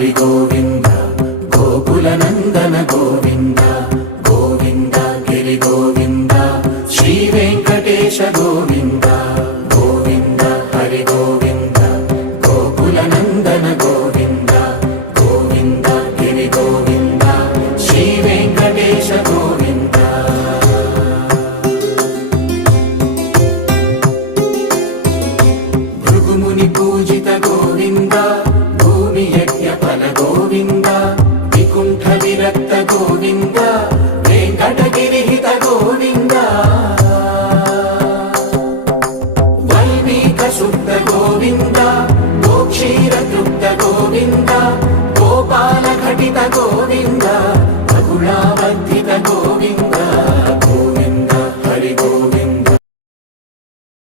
హరి గోవింద గోకుల నందన గోవింద గోవింద గిరి గోవింద శ్రీ వెంకటేశ గోవింద గోవింద హరి గోవింద గోకుల నందన గోవింద గోవింద గిరి గోవింద శ్రీ వెంకటేశ గోవింద భృగుముని పూజిత గోవింద భూమి యజ్ఞ ఫల గోవింద వికుంఠ విరక్త గోవింద వెంకటగిరిహిత గోవింద వైదిక శుద్ధ గోవింద గోక్షీర తృప్త గోవింద గోపాల ఘటిత గోవింద